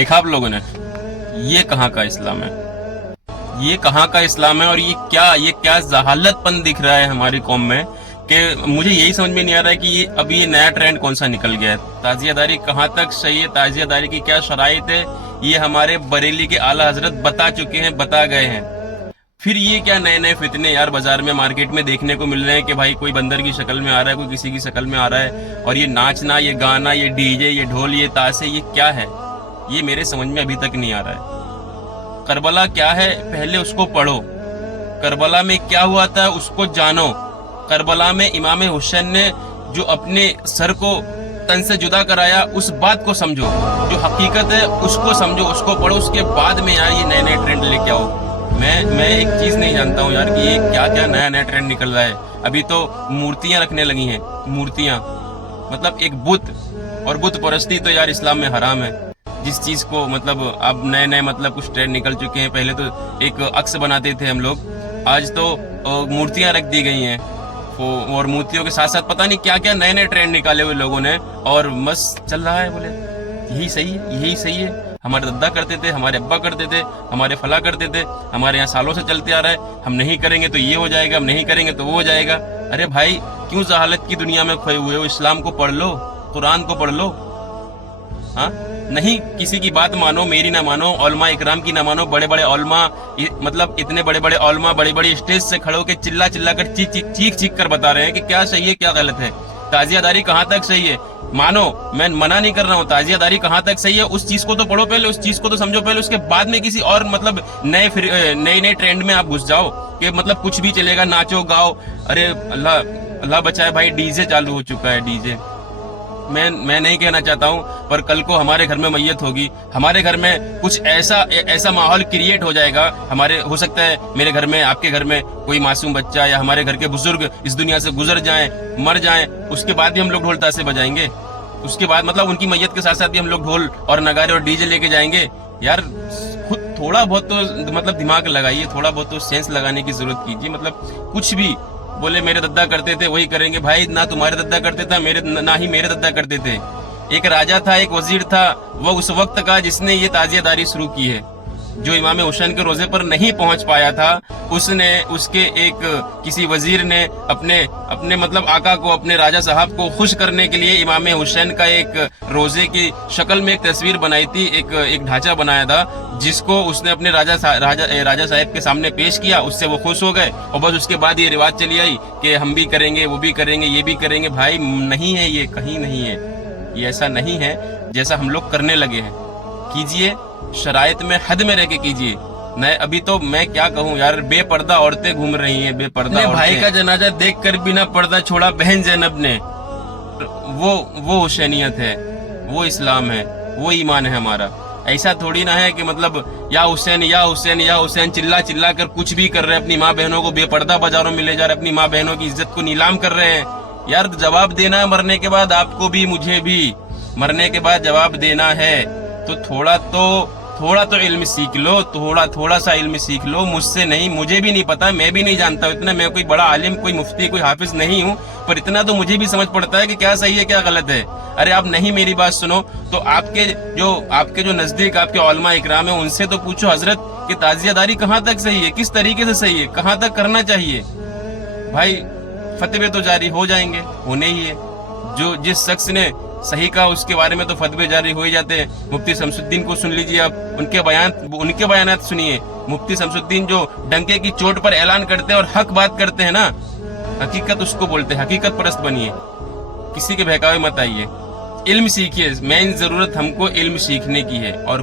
देखा आप लोगों ने, ये कहाँ का इस्लाम है, ये कहाँ का इस्लाम है। और ये क्या जहालतपन दिख रहा है हमारी कौम में कि मुझे यही समझ में नहीं आ रहा है कि अब ये नया ट्रेंड कौन सा निकल गया है। ताजियादारी कहाँ तक सही है, ताजियादारी की क्या शराइत है, ये हमारे बरेली के आला हजरत बता चुके हैं, बता गए हैं। फिर ये क्या नए नए फितने यार बाजार में मार्केट में देखने को मिल रहे हैं कि भाई कोई बंदर की शक्ल में आ रहा है, कोई किसी की शक्ल में आ रहा है, और ये नाचना, ये गाना, ये डीजे, ये ढोल, ये ताशे, ये क्या है, ये मेरे समझ में अभी तक नहीं आ रहा है। करबला क्या है पहले उसको पढ़ो, करबला में क्या हुआ था उसको जानो। करबला में इमाम हुसैन ने जो अपने सर को तन से जुदा कराया उस बात को समझो, जो हकीकत है उसको समझो, उसको पढ़ो, उसके बाद में यार ये नए नए ट्रेंड लेके आओ। मैं एक चीज नहीं जानता हूँ यार कि ये क्या क्या नया नया ट्रेंड निकल रहा है। अभी तो मूर्तियां रखने लगी हैं, मूर्तियां, मतलब एक बुत, और बुत परस्ती तो यार इस्लाम में हराम है। जिस चीज को मतलब अब नए नए मतलब कुछ ट्रेंड निकल चुके हैं। पहले तो एक अक्स बनाते थे हम लोग, आज तो मूर्तियां रख दी गई हैं, और मूर्तियों के साथ साथ पता नहीं क्या क्या नए नए ट्रेंड निकाले हुए लोगों ने, और मस्त चल रहा है। बोले यही सही है, यही सही है। हमारे दादा करते थे, हमारे अब्बा करते थे, हमारे फला करते थे, हमारे यहाँ सालों से चलते आ रहा है। हम नहीं करेंगे तो ये हो जाएगा, हम नहीं करेंगे तो वो हो जाएगा। अरे भाई क्यों जहालत की दुनिया में खोए हुए हो, इस्लाम को पढ़ लो, कुरान को पढ़ लो। हाँ, नहीं किसी की बात मानो, मेरी ना मानो, औलमा इकराम की ना मानो। बड़े बड़े औलमा, मतलब इतने बड़े बड़े औलमा बड़ी बड़ी स्टेज से खड़े होकर चिल्ला चिल्ला कर चीख कर बता रहे हैं कि क्या सही है क्या गलत है, ताजियादारी कहाँ तक सही है। मानो, मैं मना नहीं कर रहा हूँ, ताजियादारी कहाँ तक सही है उस चीज को तो पढ़ो पहले, उस चीज को तो समझो पहले, उसके बाद में किसी और मतलब नए ट्रेंड में आप घुस जाओ कि मतलब कुछ भी चलेगा, नाचो गाओ। अरे अल्लाह अल्लाह बचाए भाई, डीजे चालू हो चुका है, डीजे। मैं नहीं कहना चाहता हूँ, पर कल को हमारे घर में मैयत होगी, हमारे घर में कुछ ऐसा माहौल क्रिएट हो जाएगा, हमारे हो सकता है मेरे घर में, आपके घर में कोई मासूम बच्चा या हमारे घर के बुजुर्ग इस दुनिया से गुजर जाएं, मर जाएं, उसके बाद भी हम लोग ढोल ताशे बजाएंगे, उसके बाद मतलब उनकी मैयत के साथ साथ भी हम लोग ढोल और नगारे और डीजे लेके जाएंगे। यार खुद थोड़ा बहुत तो मतलब दिमाग लगाइए, थोड़ा बहुत तो सेंस लगाने की जरूरत कीजिए। मतलब कुछ भी बोले मेरे दद्दा करते थे वही करेंगे, भाई ना तुम्हारे दद्दा करते थे, ना ही मेरे दद्दा करते थे। एक राजा था, एक वजीर था, वो उस वक्त का जिसने ये ताजियादारी शुरू की है। जो इमाम हुसैन के रोजे पर नहीं पहुंच पाया था, उसने, उसके एक किसी वजीर ने अपने मतलब आका को, अपने राजा साहब को खुश करने के लिए इमाम हुसैन का एक रोजे की शक्ल में एक तस्वीर बनाई थी, एक ढांचा बनाया था, जिसको उसने अपने राजा साहब के सामने पेश किया। उससे वो खुश हो गए और बस उसके बाद ये रिवाज चली आई कि हम भी करेंगे, वो भी करेंगे, ये भी करेंगे। भाई नहीं है, ये कहीं नहीं है, ये ऐसा नहीं है जैसा हम लोग करने लगे हैं। कीजिए, शराइत में हद में रह के कीजिए। नहीं अभी तो मैं क्या कहूँ यार, बेपर्दा औरतें घूम रही हैं, बेपर्दा भाई का जनाजा देख कर बिना पर्दा छोड़ा बहन जैनब ने। वो हुसैनियत है, वो इस्लाम है, वो ईमान है हमारा। ऐसा थोड़ी ना है कि मतलब या हुसैन या हुसैन या हुसैन चिल्ला चिल्ला कर कुछ भी कर रहे हैं, अपनी माँ बहनों को बेपर्दा बाजारों में ले जा रहे, अपनी माँ बहनों की इज्जत को नीलाम कर रहे हैं। यार जवाब देना है मरने के बाद, आपको भी मुझे भी मरने के बाद जवाब देना है। तो थोड़ा तो इल्म सीख लो, थोड़ा सा इल्म सीख लो। मुझसे नहीं, मुझे भी नहीं पता, मैं भी नहीं जानता इतना, मैं कोई बड़ा आलिम, कोई मुफ्ती, कोई हाफिज नहीं हूँ, पर इतना तो मुझे भी समझ पड़ता है कि क्या सही है क्या गलत है। अरे आप नहीं मेरी बात सुनो तो आपके जो नजदीक आपके औलमा इकराम है उनसे तो पूछो हजरत कि ताजियादारी कहाँ तक सही है, किस तरीके से सही है, कहाँ तक करना चाहिए। भाई फतवे तो जारी हो जाएंगे, होने ही है। जो जिस शख्स ने सही कहा उसके बारे में तो फतवे जारी हो ही जाते हैं। मुफ्ती शमसुद्दीन को सुन लीजिए आप, उनके बयानात सुनिए। मुफ्ती शमसुद्दीन जो डंके की चोट पर ऐलान करते हैं और हक बात करते हैं ना, हकीकत उसको बोलते हैं। हकीकत परस्त बनिए, किसी के बहकावे मत आइए, इल्म सीखिए। मेन जरूरत हमको इल्म सीखने की है और